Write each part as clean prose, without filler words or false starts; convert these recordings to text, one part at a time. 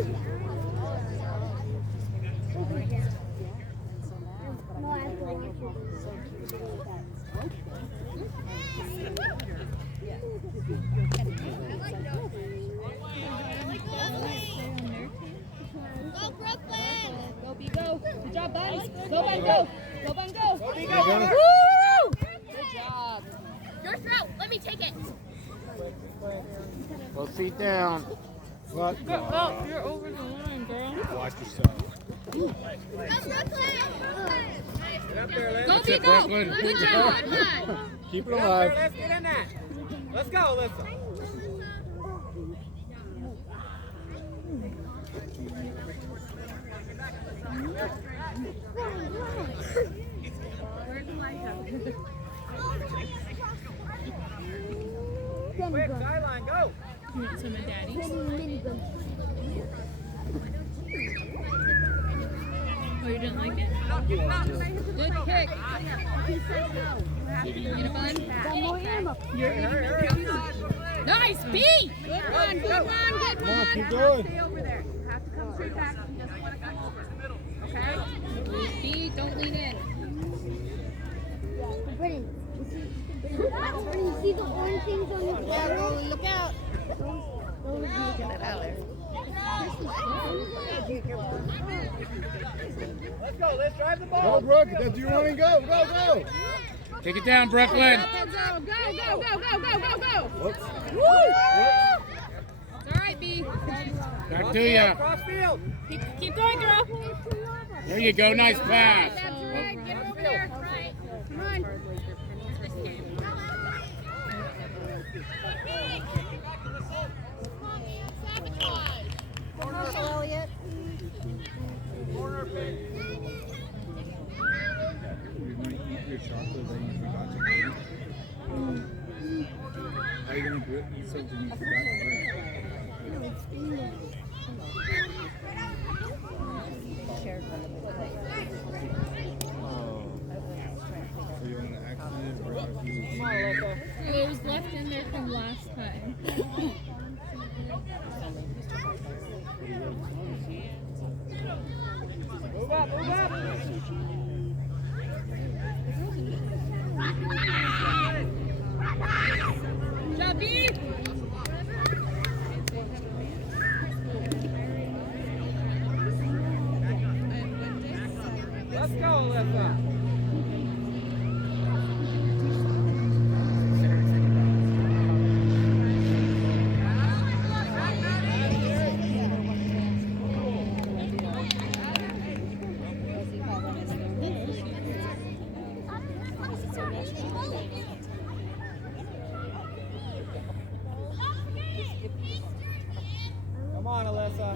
Go, Brooklyn! Go, B, go. Good job, buddies. Go, Bun, go. Go, Bun, go. Go, B, go. Woo! Good job. Your throat. Let me take it. Both feet down. What? Oh, you're over the line, girl. Watch yourself. Go, Brooklyn! Get up there, let's Go, B, go. Good job. Come on. keep it alive. Let's get in that. Let's go, Alyssa. Quick, sideline, go. You want some of Daddy's? Oh, you didn't like it? Good kick. Get a Bun. Nice, B! Good run, good run, good Come on, run. keep going. Stay over there. You have to come straight back. He doesn't want to come over. Okay? B, don't lean in. Brennan, you see the orange things on the camera? Look out. Get it out there. Let's go, let's drive the ball. Go, Brooke, that's you running, go, go, go. Take it down, Brooklyn. Go, go, go, go, go, go, go, go. Whoops. Woo! It's all right, B. Back to you. Cross field. Keep going, girl. There you go. Nice pass. That's right. Get over there. Right. Come on. Corner pick. How are you going to eat something you forgot to bring? So you want to accident or have you It was left in there from last time. Move up, move up. Job, B. Let's go, Alyssa. Come on, Alyssa.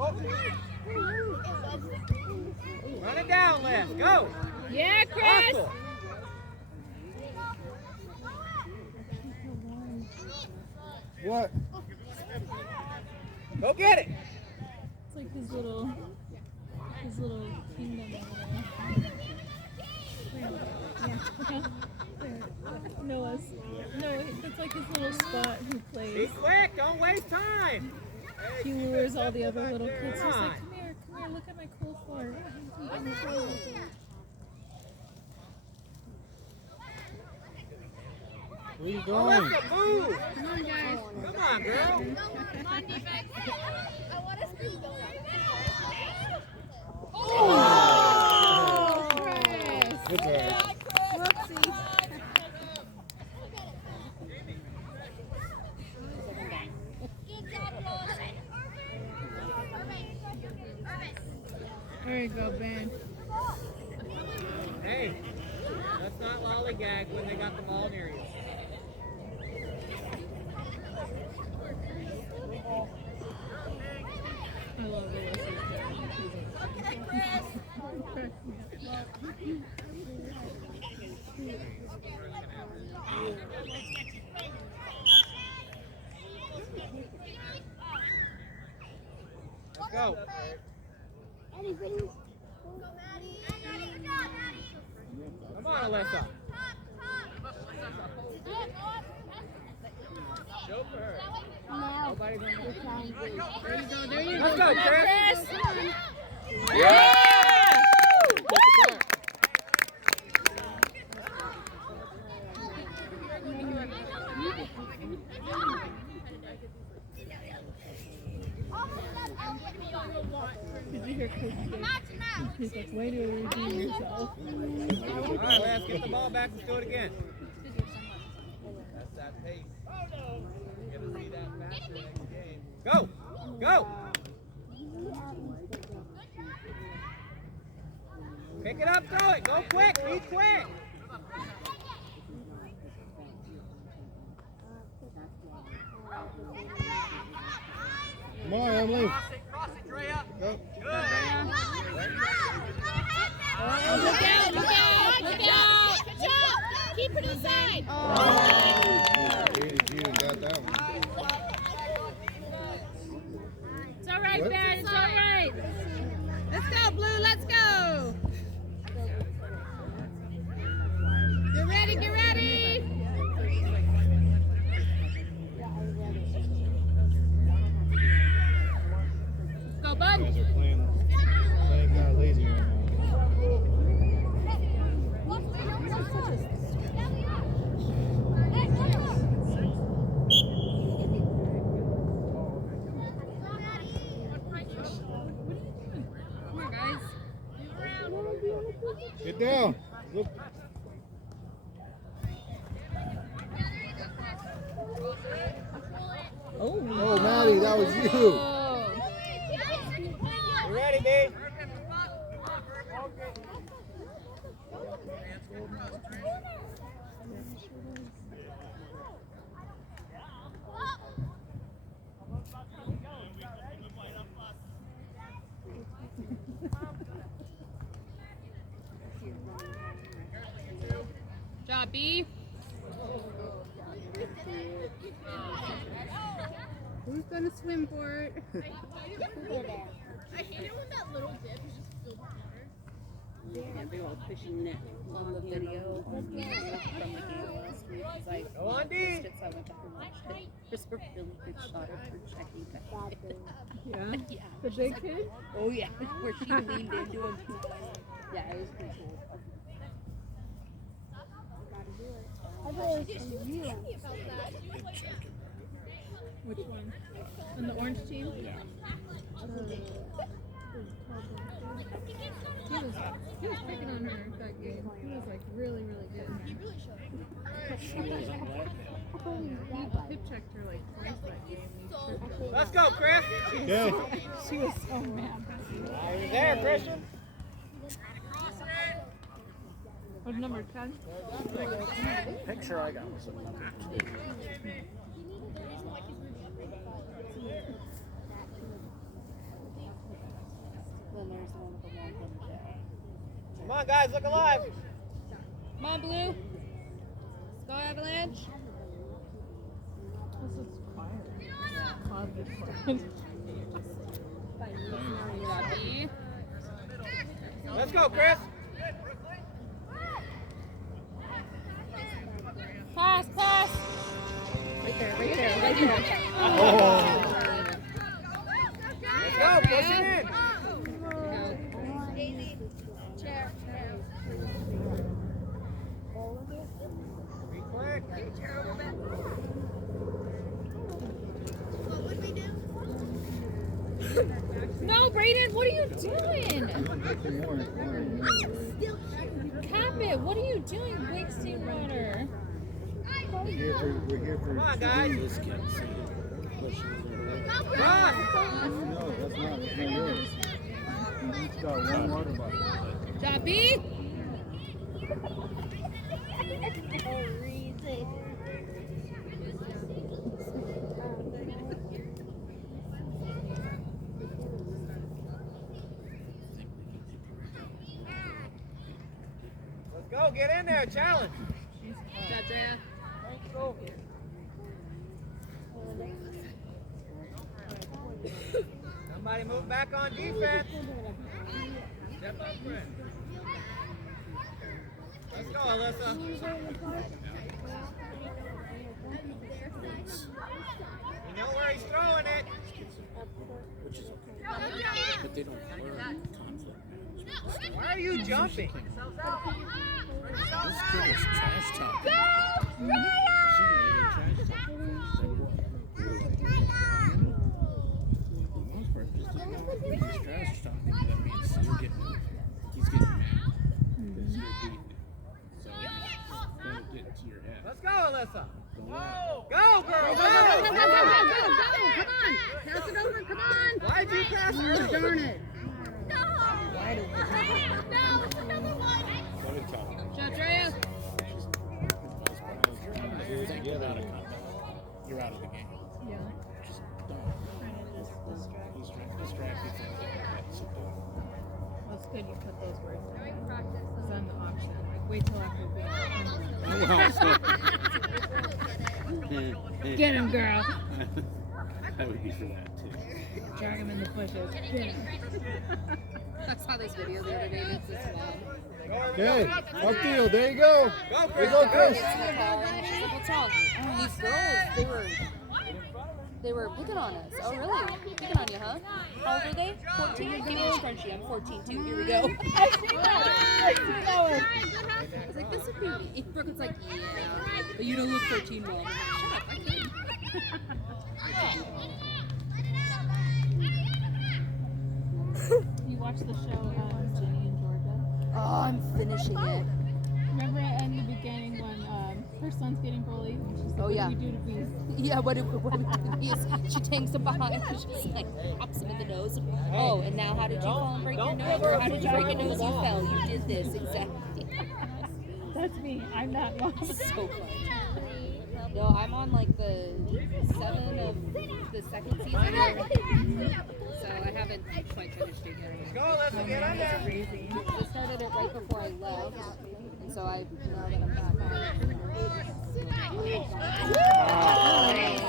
Oh. Run it down, Liz. Go. Yeah, Chris. Hustle. What? Go get it. It's like his little kingdom over there. Noah's. No, that's like his little spot he Be plays. quick. Don't waste time. He lures all the other little kids. He's like, come here, look at my cool fort. Where you going? Alyssa, move. Come on, guys. Come on, girl. Come on, defense. I want us to go. Oh! Chris! Good job. Whoopsie. Good job, Ross. There you go, Ben. Hey, let's not lollygag when they got the ball near you. I love it. Okay, Chris. Let's go. Come on, Alyssa. Show for her. go. There you go. There you Let's go. go, Chris. Yeah! Did you hear Coach say? He's like, way to redeem yourself. All right, let's get the ball back. Let's do it again. That's that pace. You're going to see that faster next game. Go! Go! Pick it up, throw it. Go quick. Be quick. Come on, Emily. Cross it, Drea. Go. Good. Look out! Look out! Look out! Good job! Keep it inside. You got that one. It's all right, Ben. It's all right. Let's go, Blue. Let's go. Get ready. Get ready. Go, bud. You guys are playing kind of lazy right now. Come on, guys. Get down. Look. Oh, Maddie, that was you. You ready, B? job, B. Who's gonna swim for it? I hate it when that little dip is just filled with water. Yeah, they were pushing it on the video from the game last week. Like, Go on, D. just I went to her lunch. There's a really good shot of her checking that. Yeah. Yeah. The big kid? Oh yeah, where she leaned into him. Yeah, it was pretty cool. Which one? On the orange team? Yeah. He was picking on her that game. He was like really, really good. You really should. She wasn't what? He hip checked her like twice that game. Let's go, Chris. Okay. She was so mad. You're there, Christian. What's number 10? Picture I got was a number 2. Then there's the one with the long one. Come on, guys, look alive. Come on, Blue. Let's go, Avalanche. This is quiet. Positive quiet. Robbie. Let's go, Chris. Pass, pass. Right there, right there, right there. Oh. Let's go, push it in. Daisy, chair. Be quick. What would we do? No, Brayden, what are you doing? Nothing more. Cap it. What are you doing, wasting water? We're here for. Come on, guys. This kid, see, pushes her. Cross. No, that's not yours. You each got one water bottle. Job B. Let's go, get in there, challenge. Job Drea. Somebody move back on defense. Step up, Chris. Let's go, Alyssa. You know where he's throwing. they don't learn conflict management. Why are you jumping? This kid is trash talking. She made her trash talking. For the most part, just if he's trash talking, that means he's getting mad. Because you're beating him. So that'll get into your head. Let's go, Alyssa. Don't Go, girl, go! Come on. Pass it over. Come on. Why'd you pass early? Darn it. Wide open. No, it's another one. What did Tom do? Shot, Rhea. You're out of combat. You're out of the game. Yeah. Just don't. He's trying to distract you from getting that. So don't. Well, it's good you put those words in. Because I'm the opposite. Like, wait till after we Get him, girl. That would be for that too. Drag him in the bushes. Get him. I saw this video the other day. It's this mom. Okay, upfield. There you go. Go, There Chris, you go, go. Chris. She's like, what's wrong? These girls, they were picking on us. Oh, really? Picking on you, huh? How old are they? 14? Give me a scrunchie. I'm 14 too. Here we go. I see that. I was like, this would be me. Brooke was like, yeah. But you don't look 13, Mom. Shut up. I can. You watched the show Ginny in Georgia? Oh, I'm finishing it. Remember in the beginning when her son's getting bullied? And she's like, Oh, yeah. What do we do to Beast? Yeah, what do we do? She tanks him behind. She's like, pops him in the nose. Oh, and now how did you fall and break your nose? Or how did you break your nose? You fell. You did this. Exactly. That's me. I'm that one. So funny. No, I'm on like the 7 of the second season. So I haven't quite finished it yet. Go, Alyssa, get on there. Crazy. I started it right before I left. And so now that I'm back on it.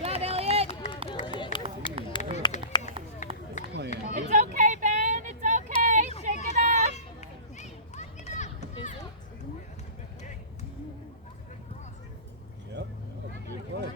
Good, Elliot. It's okay, Ben. It's okay. Shake it off. Is it? Yep. Good play.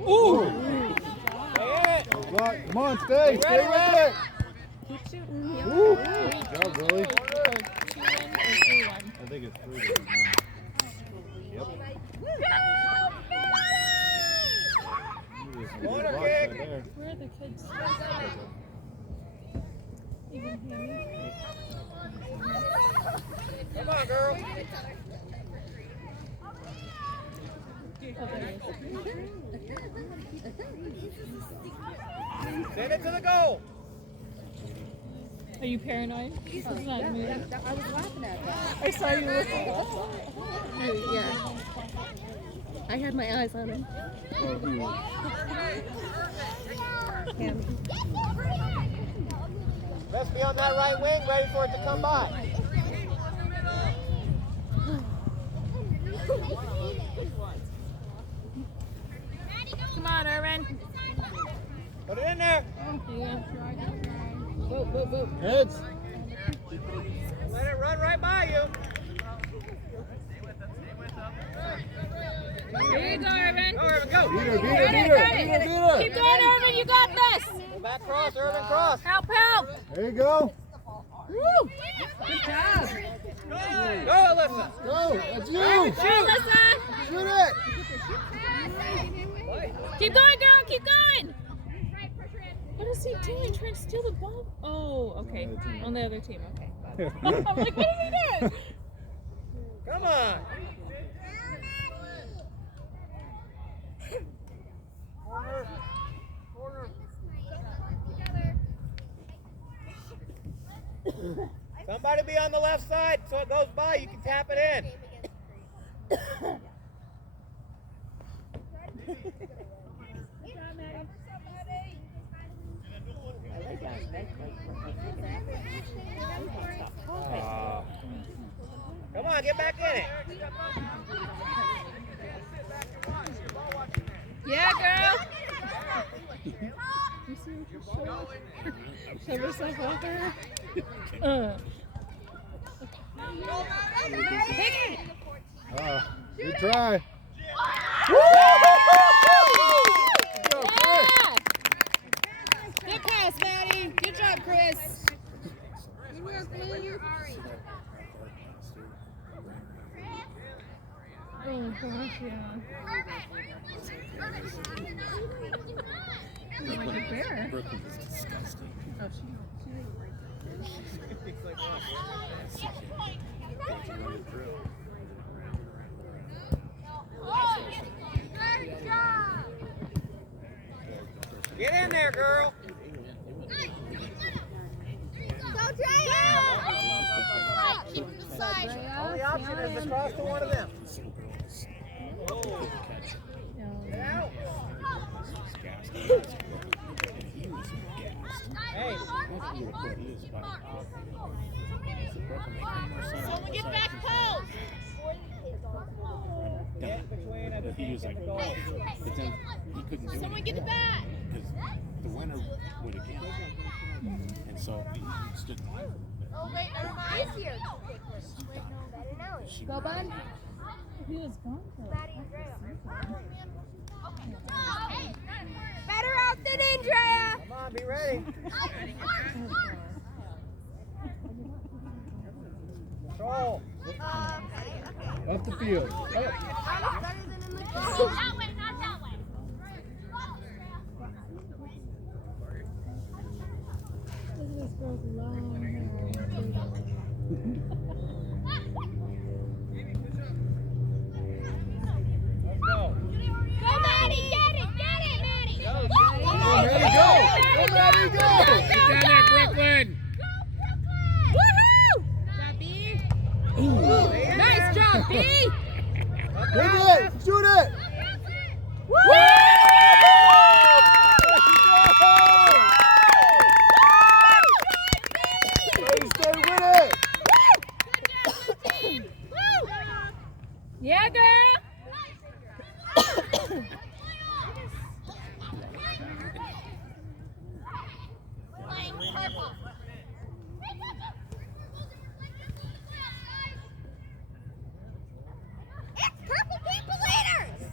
Ooh! Come on, stay with it. Keep shooting. Woo. Good job, Billy. 2-1 or 3-1? I think it's 3 now. Yep. Corner kick. Where are the kids? Even Hammy? Come on, girl. Oh, there it is. Send it to the goal. Are you paranoid? This is not me. I was laughing at that. I saw you looking. Yeah. I had my eyes on him. Best be on that right wing, ready for it to come by. Come on, Irvin. Put it in there. Yeah. Heads. Let it run right by you. Here you go, Irvin. Go, Irvin, go. Beat her. Keep going, Irvin. You got this. Back cross, Irvin, cross. Help, help. There you go. Woo. Good job. Go, Alyssa. Go. That's you. Shoot, Alyssa. Shoot it. Keep going, girl. Keep going. What is he doing? Trying to steal the ball? Oh, okay. On the other team. Okay. I'm like, what is he doing? Come on. Somebody be on the left side so it goes by. You can tap it in. Come on, get back in it. Yeah, Shove yourself out there. Good try. Good pass, Maddie. Good job, Chris. Good work, Lou. Oh gosh, yeah. Like a bear. Brooklyn is disgusting. Oh, she It's like get in there, girl. Go, Drea! Keep him aside. Only option is to cross to one of them. Get out. Hey. Someone get back post! Get between us. He was like, but then he couldn't do Someone it get the bat! because the winner would have gained. And so he stood. Oh, wait, never mind. This year. Better know it. Go, bud. He was gone for Maddie and Drea. Better out than Andrea! Come on, be ready. Control. Up the field. Up. That way, not that way. Look at this girl's long hair. Let's go. Go, Maddie! Get it, Maddie! Go, Maddie, go! Go, Maddie, go! Get down there, Brooklyn! Woohoo! Nice job, B! Hit it! Shoot it! Woo! Ready, stay with it! Yeah, girl. It's Purple People Eaters!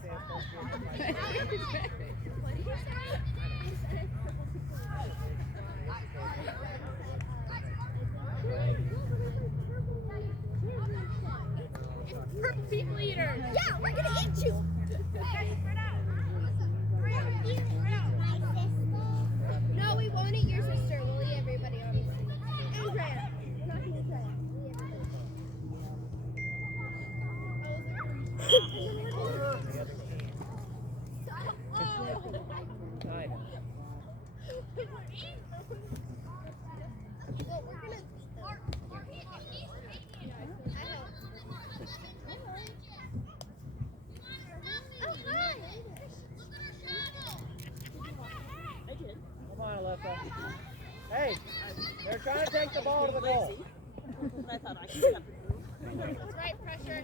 It's Purple People Eaters! Yeah, we're gonna eat you! No, we won't eat your sister. We'll eat everybody else. Andrea. Not Andrea. We'll eat Come on, Alyssa. Hey, they're trying to take the ball to the goal. right pressure.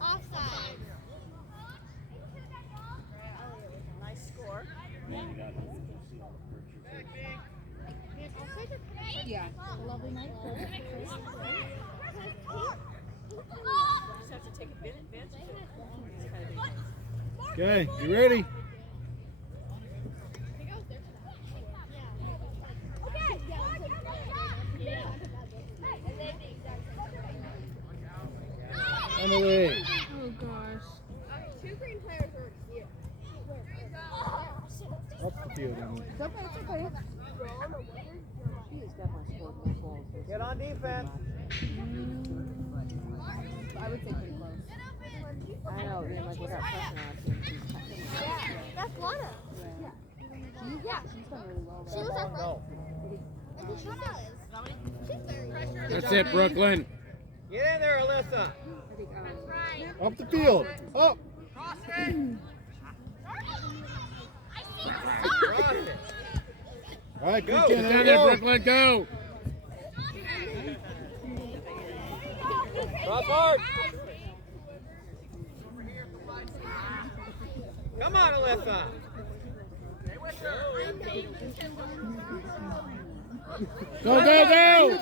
Offside. Nice score. Yeah. Lovely night. Just have to take advantage of it. Okay, you ready? Emily. Oh gosh. Two green players are here. Up the field, Emily. It's okay, it's okay. She has definitely scored more goals. Get on defense. I would say pretty close. I know, and like without pressure on Yeah, that's Lana. Yeah. she's done really well. She was athletic. Go. And she is. She's very That's it, Brooklyn. Get in there, Alyssa. Up the field. Up. Cross it. All right, Go. quick Get in. down There there, you go. Brooklyn, go. Cross hard. Come on, Alyssa. Go, go, go!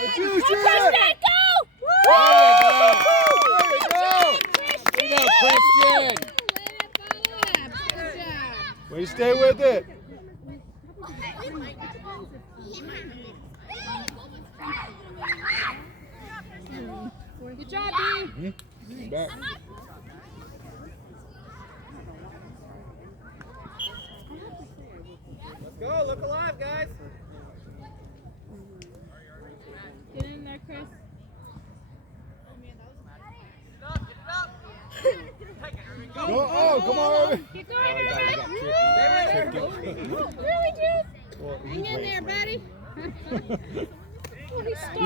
Let's use it! There you go, Christian! Way to stay with it. Good job, B. Back. Let's go. Look alive, guys. Get in there, Chris. Go, oh, come on, Irvin. Keep going, Irvin. Really, dude? Hang in there, buddy. He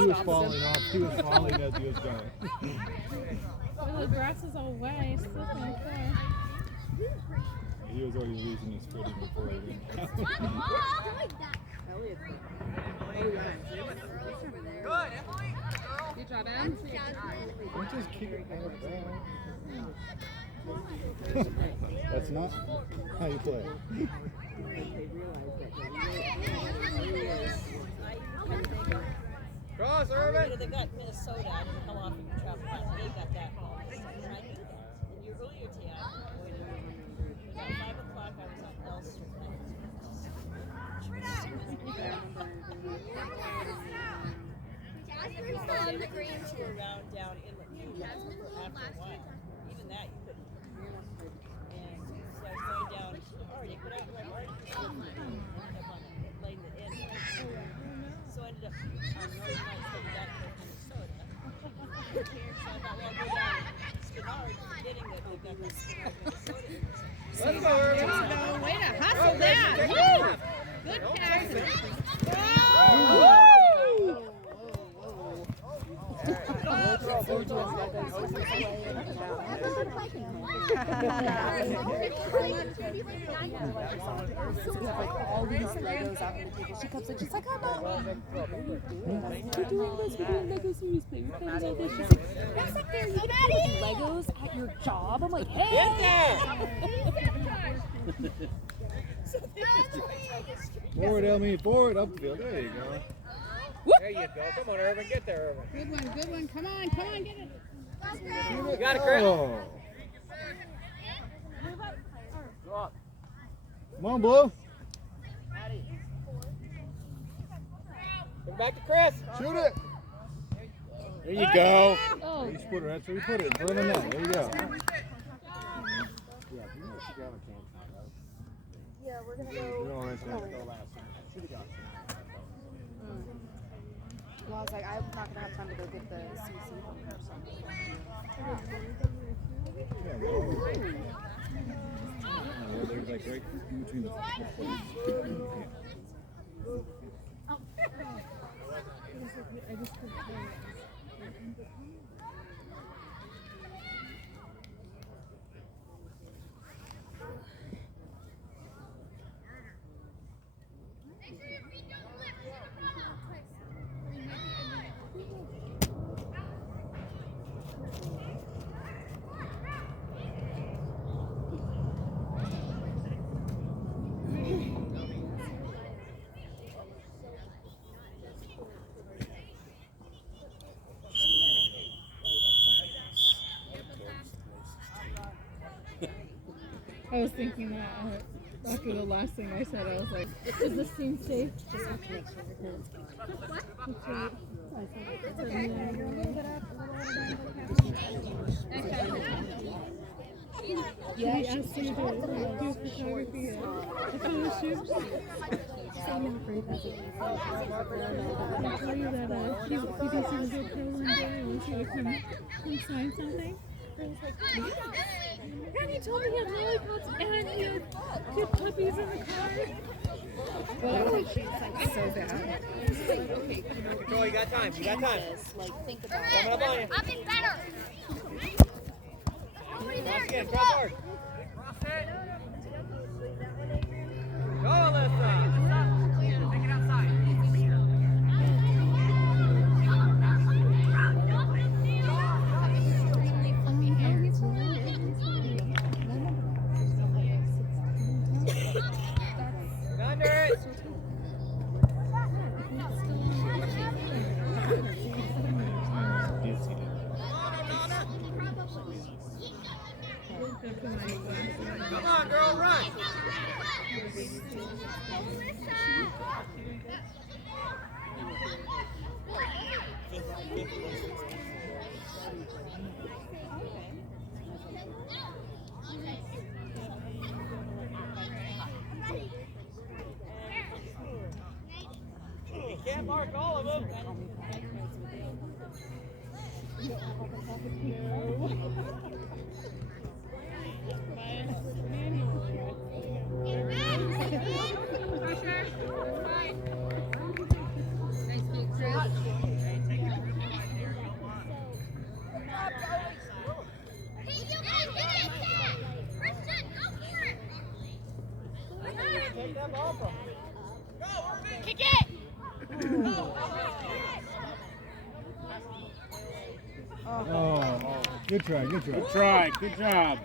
was falling off. He was falling as he was going. The grass is all wet. He's still going to play. He was already losing his footing before he went. Good, Emily. Good job, Em. Don't just kick it out of bounds. That's not how you play. Cross, Irvin. They got Minnesota. I don't know how often you travel, but they got that home. So I knew that. And your earlier today, at 5 o'clock, I was on L Street. Around down in the after a while. Even that you couldn't. And so I was going down. Already put out my already laying the end. So I ended up on Northern Lights coming back to Minnesota. So I thought, well, I'll go down Skinard, forgetting that we've got this Minnesota. Let's go, Irvin. Way to hustle Oh, that. take Woo! it off. Good Don't pass. chase it. We have like all these Legos out on the table. She comes in, she's like, oh, Mom, we're doing this, we're doing Lego series play, we're playing about this. She's like, that's like there, you can play with Legos at your job. I'm like, hey! Get there! Forward, Elmi, forward, upfield. There you go. There you go. Come on, Irvin. Get there, Irvin. Good one, good one. Come on, get it. You got it, Chris. Oh. Come on, Blue. Come back to Chris. Shoot it. There you go. Oh. You put it, that's where you put it. In front of the net. There you go. Yeah, we're gonna go. Well, I was like, I'm not gonna have time to go get the CC or something. They're like right in between the I was thinking that after the last thing I said, I was like, does this seem safe? Just have to make sure your parents can. It's okay. You're a little bit up, a little Yeah, he asked you to do photography at a photo shoot. same in free I tell you that he thinks he was okay one day and wants you to come sign something. And he was like, yeah. And he told me he had lollipops and he had good puppies in the car. But she's like so bad. Okay, Joel, you got time. You got time. like think about Coming up on you. I've been better. Cross again. Cross hard. Go, Alyssa. Take it outside. Can't mark all of them. Take that ball from him. Kick it! Oh, good try, good try. Good try. Good job.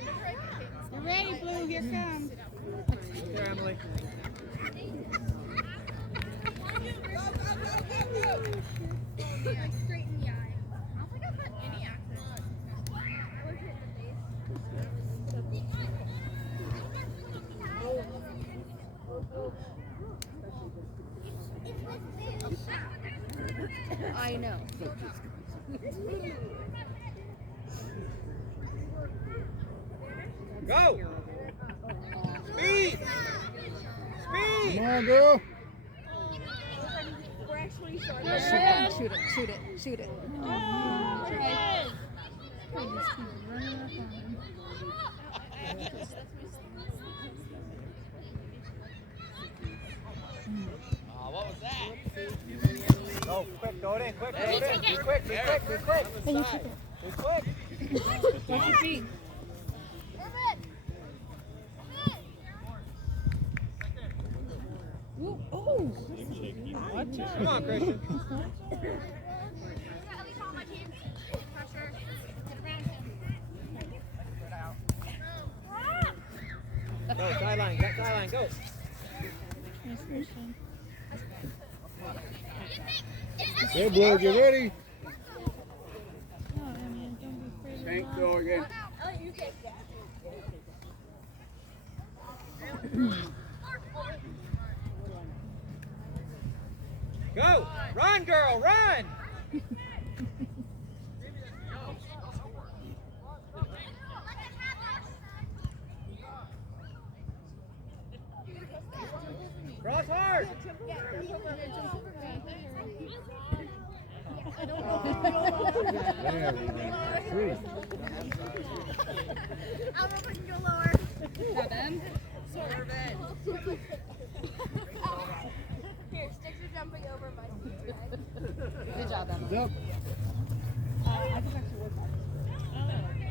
You ready, Blue? Here comes. Here, Emily. Straight in the eye. I don't think I've had any accidents. I was hit in the face. I know. Go! Speed! Speed! Come on, girl. Shoot it, shoot it, shoot it. What was that? Go, quick, throw it in, quick, throw it in. Be quick, be quick, be quick. Be quick. Watch your feet. Oh! Watch out. Come on, Christian. Go, sideline, get sideline, go. Yes, Christian. Hey, Blue, get ready. Oh, I mean, don't be afraid of Thank the you ball. again. Go! Run, girl, run! Cross hard! There we go. Three. I'll go put you lower. Now then. Here, sticks are jumping over my feet, guys. Good job, Emma. Up.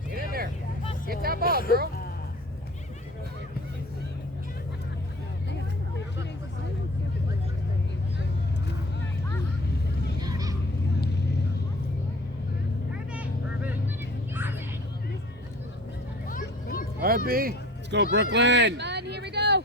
Get in there. Get that ball, girl. All right, B. Let's go, Brooklyn. Bud, here we go.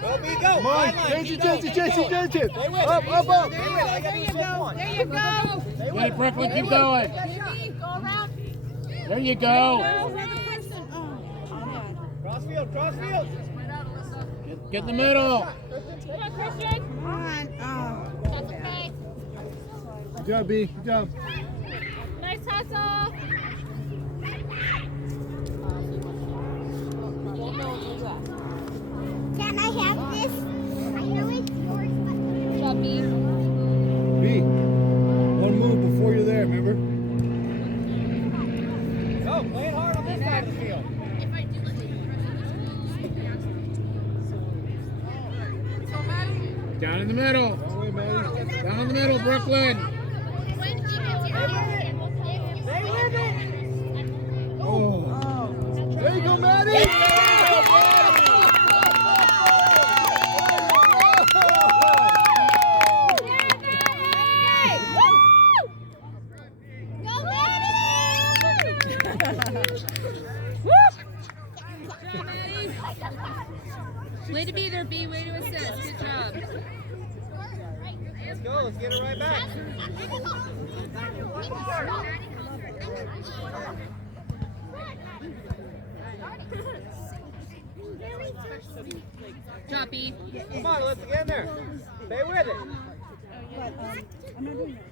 Go, B, go. Come on. Sideline, Chase B, it, go. chase it, chase it, chase it. Stay with it. Up, up, up. Stay with it. I got to switch one. There you go. Stay Get with it, Brooklyn. Keep going. Go around. There you go. Crossfield, crossfield. Get in the middle. Come on, Christian. Come on. Oh. That's okay. Good job, B. Good job. Nice hustle. Can I have this? I know it's yours, but... Good job, B. B. One move before you're there, remember? Go, play it hard on this side of the field. Down in the middle. Don't worry, Maddie. Down in the middle, Brooklyn. Stay with it. Oh. There you go, Maddie. Way to be there, B. Way to assist. Good job. Let's go, let's get it right back. Drop B. Come on, let's get in there. Stay with it. I'm not doing that.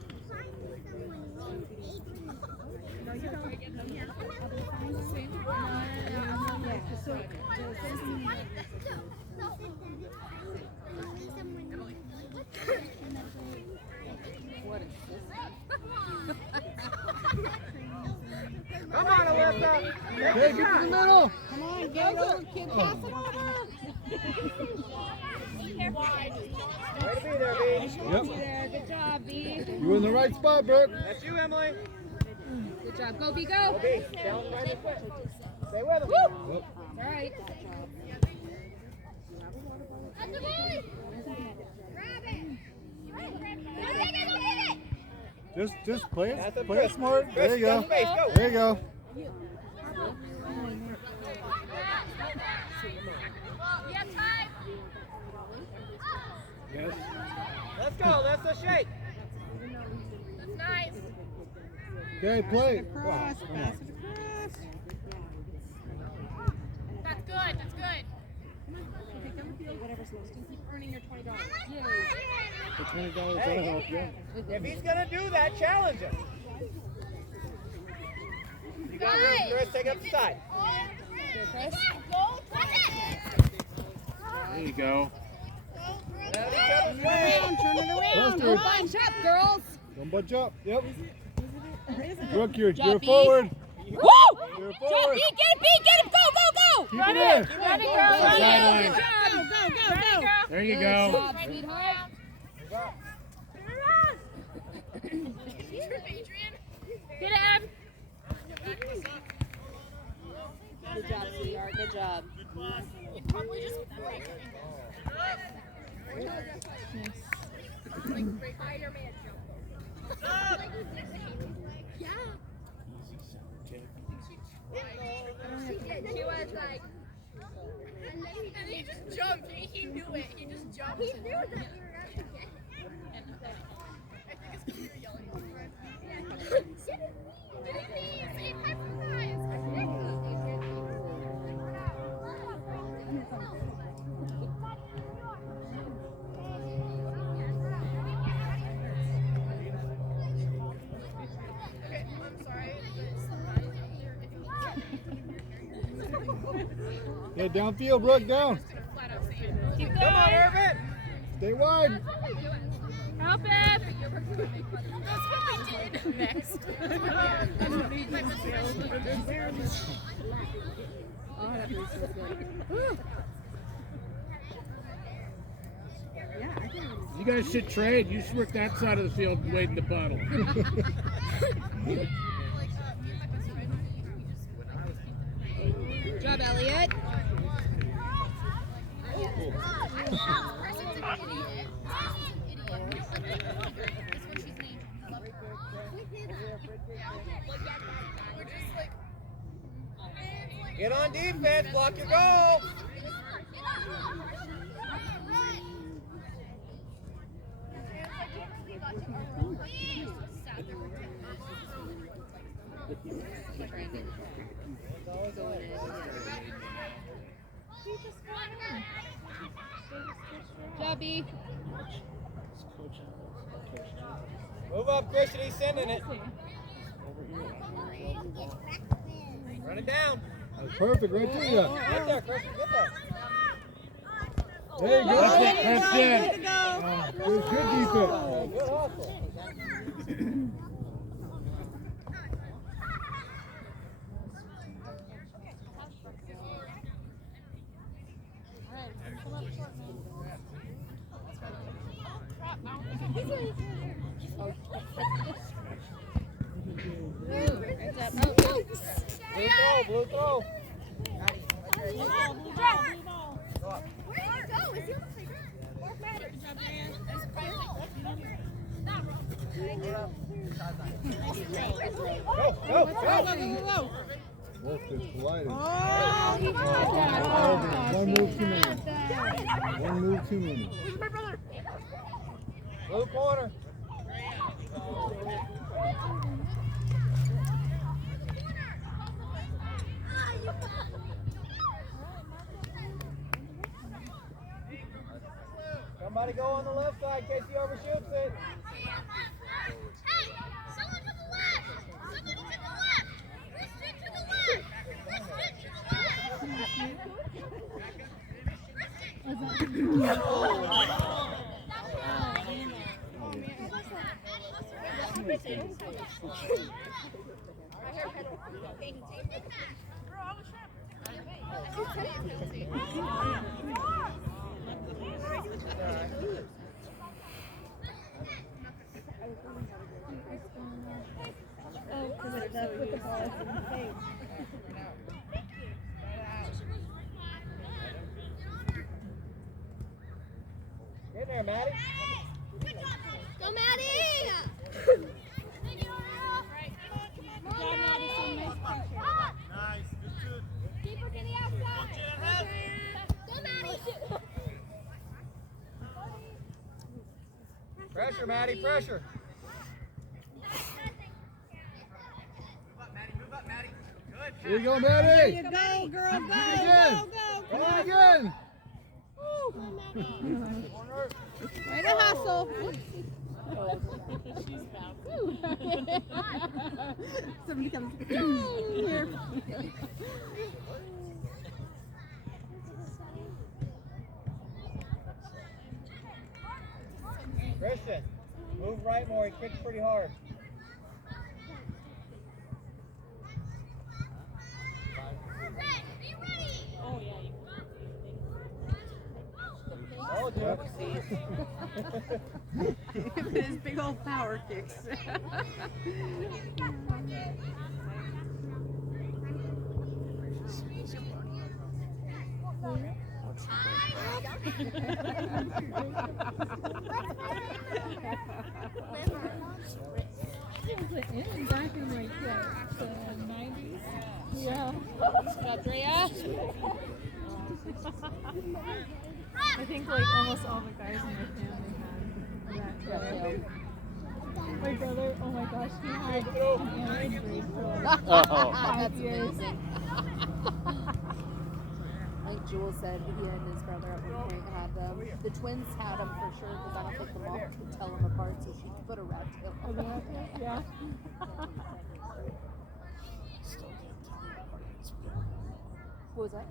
Come on, Alyssa. Hey, get to the middle. Come on, get it over, kid. Pass it over. Way to be there, B. Yep. Good job, B. You're in the right spot, Brooke. That's you, Emily. Good job. Go, B, go. Go, B. Down right in quick. Stay with him. Yep. All right. That's the goalie. Grab it. Go take it, go get it. Just play That's a it. Play it Chris. smart. Chris, There you go. space, go. There you go. Yes. Let's go. Let's the shake. Okay, play. Cross. Pass it across. That's good. That's good. Take down the field. Whatever's most. And keep earning your $20. Yay. The $20 that'll help you. If he's going to do that, challenge him. You got room, Chris. Take it up the side. There you go. Down each other's way. Turn it around. Buster. Bunch up, girls. Don't bunch up. Yep. Brooke, you're Job, forward. Woo! You're Job, forward. B, get it, B, get it. Go, go, go. Keep it in. Run it, girl. Run Sideline. it. Go, go, go. There you Good go. job, sweetheart. Get him. Good job, sweetheart. Good job. She was like, and he just jumped. He knew it. He just jumped. He knew that we were going to get it. I think it's because we were yelling over it. Get it, please. Say hi for the guys. Okay, I'm sorry. Yeah, downfield, Brooke, down. Keep Come on, going. Irvin. Stay wide. Help him. That's what we did. Next. You guys should trade. You should work that side of the field and wait in the puddle. Good job, Elliot. Get on defense. Block your goal. Jobby. Move up, Christian. He's sending it. Run it down. That's perfect, right to you. Get there, Christian. Get there. There you go. That's it, Christian. Good defense. Good hustle. Blue throw. Where did he go? Is he on the playground? Or Maddie? Go, go, go. Wolf just collided. Oh, he tried that. One move too many. One move too many. Blue corner. Somebody go on the left side in case he overshoots it. Hey, someone to the left! Someone to the left! Get in there, Maddie. Go, Maddie! Nice. Good. Keep her to the outside. Go, Maddie! Pressure, Maddie, pressure. Here you go, Maddie. There you go, girl. Go, Again. go, Come go. on again. Way to hustle. Somebody comes here. Christian, move right more. He kicks pretty hard. Oh, yeah. Oh, His big old power kicks. Back in like the 90s. Yeah. I think like almost all the guys in my family had that tail. My brother, oh my gosh, he had an Aaron breed for like 5 years. Like Jewel said, he and his brother at one point had them. The twins had them for sure because I don't think the mom could tell them apart, so she put a rat tail Oh, on the them. rat tail? Yeah. What was that?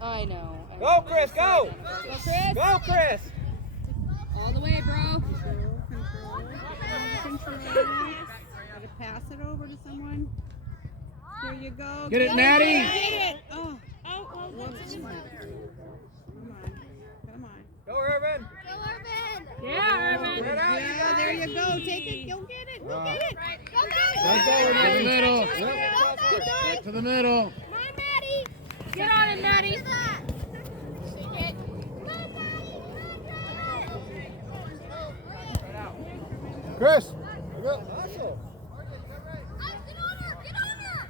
I know. Go, Chris, go! Go, Chris. Go, Chris! All the way, bro. Control. Gotta pass it over to someone. There you go. Get it, Maddie. Get it. Oh. Whoops. Come on. Come on. Go, Irvin! Go, Irvin! Yeah, Irvin. Yeah, there you go. Take it. Go get it. Go get it. Go Right get there, it. in the middle. Go, Back to the middle. Come on, Maddie! Get on it, Maddie. Chris. Look up. Hustle! Get on her! Get on her!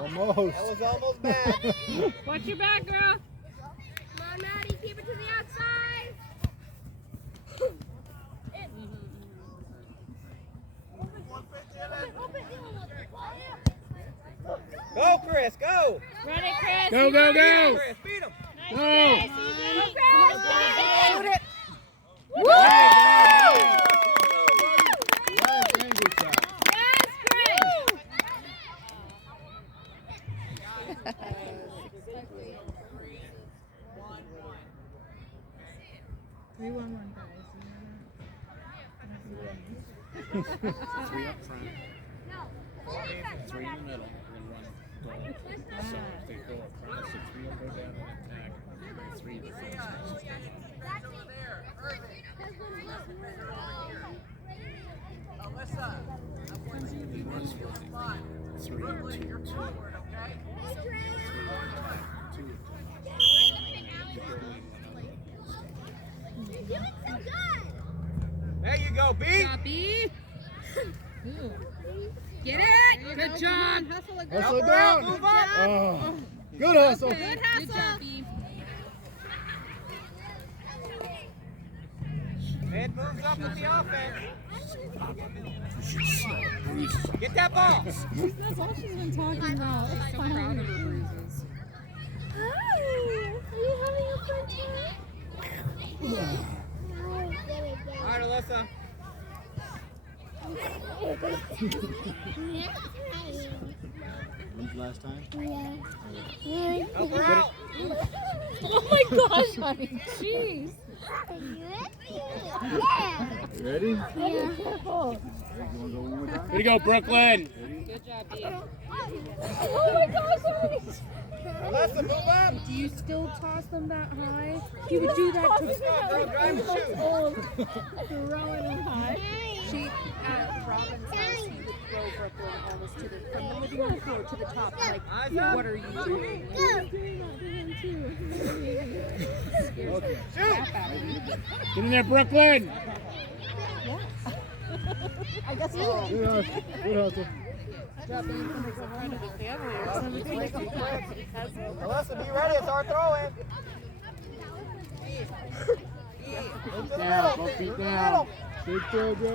Almost. That was almost bad. Watch your back, girl. Come on, Maddie, keep it to the outside. Go, Chris, go! Run it, Chris. Go, go, go. Chris, beat him! Go. Shoot it! Woo! Yes, Chris. 3-1-1, guys. Three up front, three in the middle, and one goal. So if they go up front, so three will go down and attack, and three defense. He was three and two. You're doing so good! There you go, B! Copy. Get it. Good job. Hustle it. Hustle it Help her out, down. move up! Oh. Good hustle. Good hustle. And moves up with the offense. Get that ball! That's all she's been talking about. So proud of her bruises. Hi! Are you having a All right, Alyssa. When's the last time? Help her out. Oh my gosh, honey. Jeez. You ready? Yeah. You want to go one more time? Way to go, Brooklyn. Good job, B. Oh my gosh, honey. Alyssa, move up. Do you still toss them that high? He would do that to Let's go, girl. Drive and shoot. throwing them high. She, at Robin's house, he would throw Brooklyn almost to from the living room floor to the top. Like, what are you doing? I was doing that to him too. Okay. Shoot. Get in there, Brooklyn. I guess Good hustle. Good hustle. Alyssa, be ready. It's our throw-in. Down. Both feet down. Big throw, bro.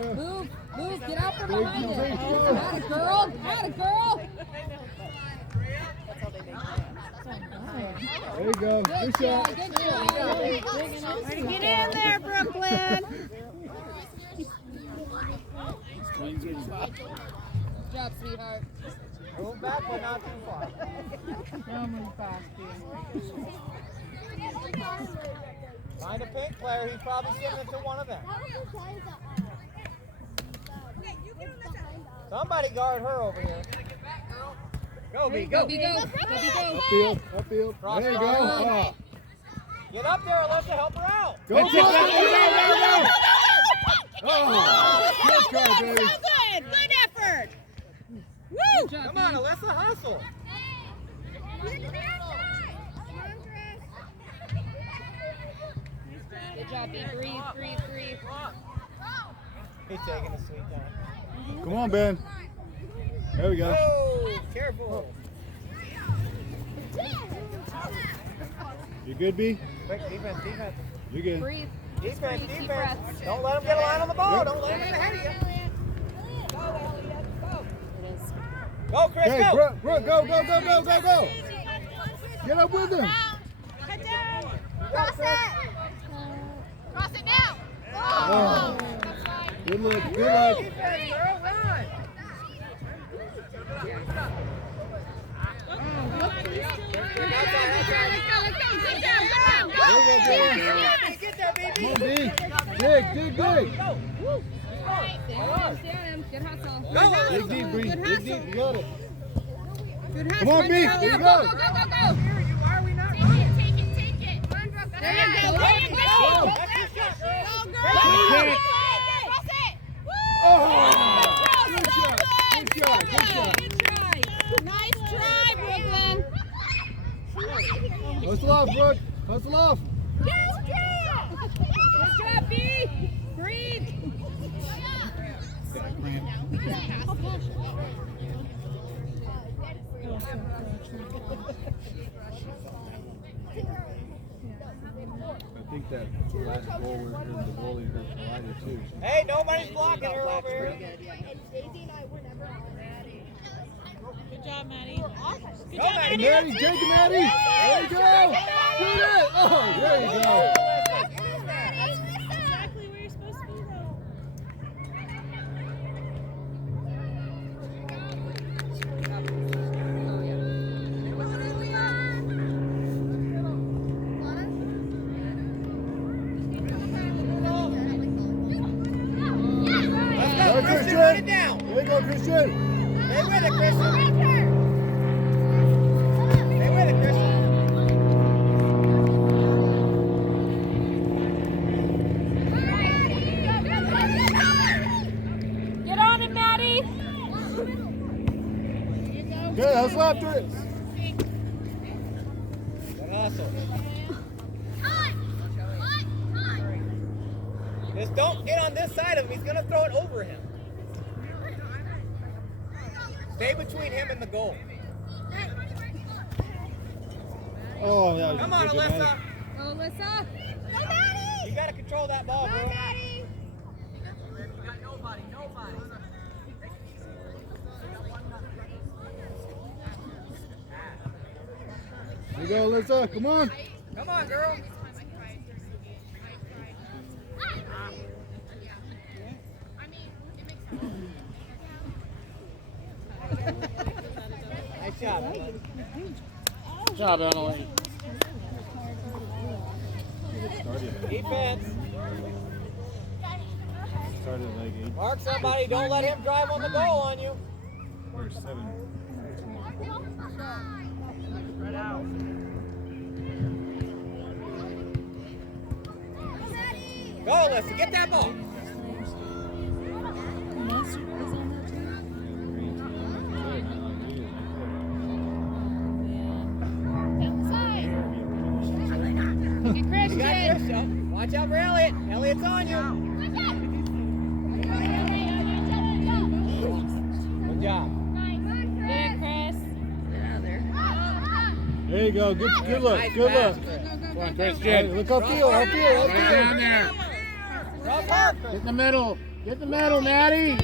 Move, get out from Big, behind big it. throw. Atta girl, atta girl. There you go. Good shot. Good job. Get in there, Brooklyn. Good job, sweetheart. Move back, but not too far. Find a pink player. He's probably sitting into one of them. Somebody guard her over here. Go, B, go. Go, B, go. Upfield. Upfield. There you go. Oh. Get up there, Alyssa. Help her out. Go, That's go, it. go, go, go. Oh. Good try, baby. Good effort. Good job, Come on, Alyssa. Hustle. Good job, B. Breathe. He's taking a sweet time. Come on, Ben. There we go. Oh, careful. You good, B? Quick, defense. You good. Breathe. Defense. Deep breaths. Don't let him get a line on the ball. Yep. Don't let him get ahead of you. It is. Go, Chris, Okay, go. Brooke, go. Get up with him. Cross it. Cross it now. Oh. Good look. Defense, girl, run. There you go, Ben. Get there, baby. Come on, B. Dig. Stay on him. Good hustle. Go, Dig deep, Bree. Dig deep. You got it. Good Come on, B. Here you go. Go. Here you are. We not Take it. Run, Brooke. There you go. Go. That's your shot, girl. Good Cross it. Oh. Good shot. Nice try, Brooklyn. Hustle off, Brooke. Hustle off. Good job, B. Breathe. I think that last goal was the goalie hurt Collider too. Hey, nobody's blocking her over here. Good job, Maddie. Go, Maddie. Maddie, take it, Maddie. There you go. Shoot it. Oh, there you go. Exactly where you're supposed to be, though. Let's Go, go, Christian. Run it down. There you go, Christian. Stay with it, Christian. Stay with it, Christian. Get on him, Maddie. Good, hustle after it. Good hustle. Just don't get on this side of him. He's going to throw it over him. Stay between him and the goal. Oh, yeah. Come on, good, Alyssa. Maddie. Go, Alyssa. You got to control that ball, bro. There you go, Alyssa. Come on. Come on, girl. Nice job, Emily. Good job, Emily. Defense. Started like 8 Mark somebody. Don't let him drive on the goal on you. or 7. Spread out. Go, Alyssa. Get that ball. You got Christian. Watch out for Elliot. Elliot's on you. Good job. Good, Chris. There you go. Good look. Nice Good pass, look. Chris. Come on, Hey, Christian. look upfield. Upfield. Right down Upfield. there. Rough up. Get in the middle. Get in the middle, Maddie.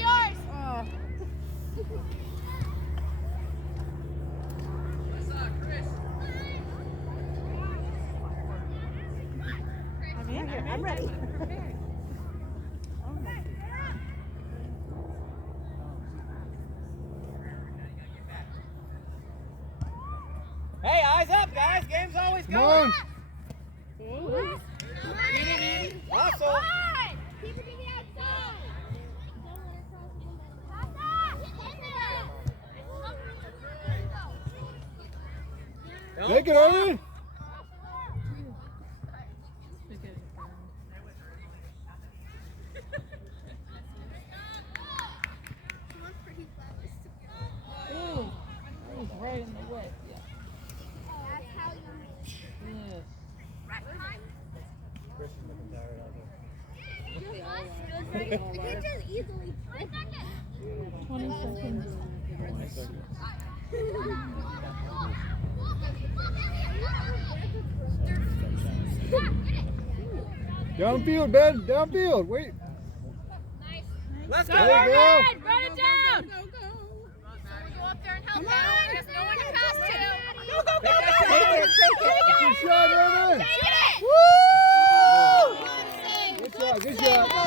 I'm ready. Hey, eyes up, guys. Game's always Come going. on. Hustle. Keep it to the outside. Take it, Irvin. Ooh, that was right in the way. Yeah. That's how you Yeah. Christian's looking tired out there. You can just easily 20 seconds. Downfield, Ben. Downfield. Wait. Let's go. There you go. Run it down. Go up there and help out. There's no one to pass to. Go, go, go, go. Take it. Good shot, Irvin. Take it. Good shot. Good shot.